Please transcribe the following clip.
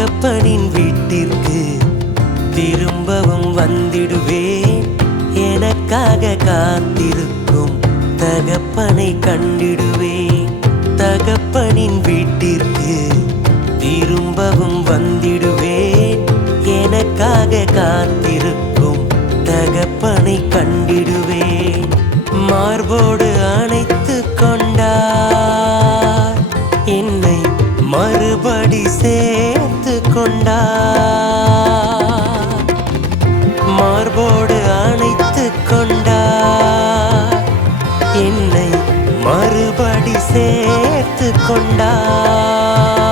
தகப்பனின் வீட்டிற்கு திரும்பவும் வந்திடுவேன். எனக்காக காத்திருக்கும் தகப்பனை கண்டிடுவேன். தகப்பனின் வீட்டிற்கு திரும்பவும் வந்திடுவேன். எனக்காக காத்திருக்கும் தகப்பனை கண்டிடுவேன். மார்போடு அணைத்து கொண்டார், என்னை மறுபடி சேர்த்து கொண்டார். மார்போடு அணைத்து கொண்டார், என்னை மறுபடி சேர்த்து கொண்டார்.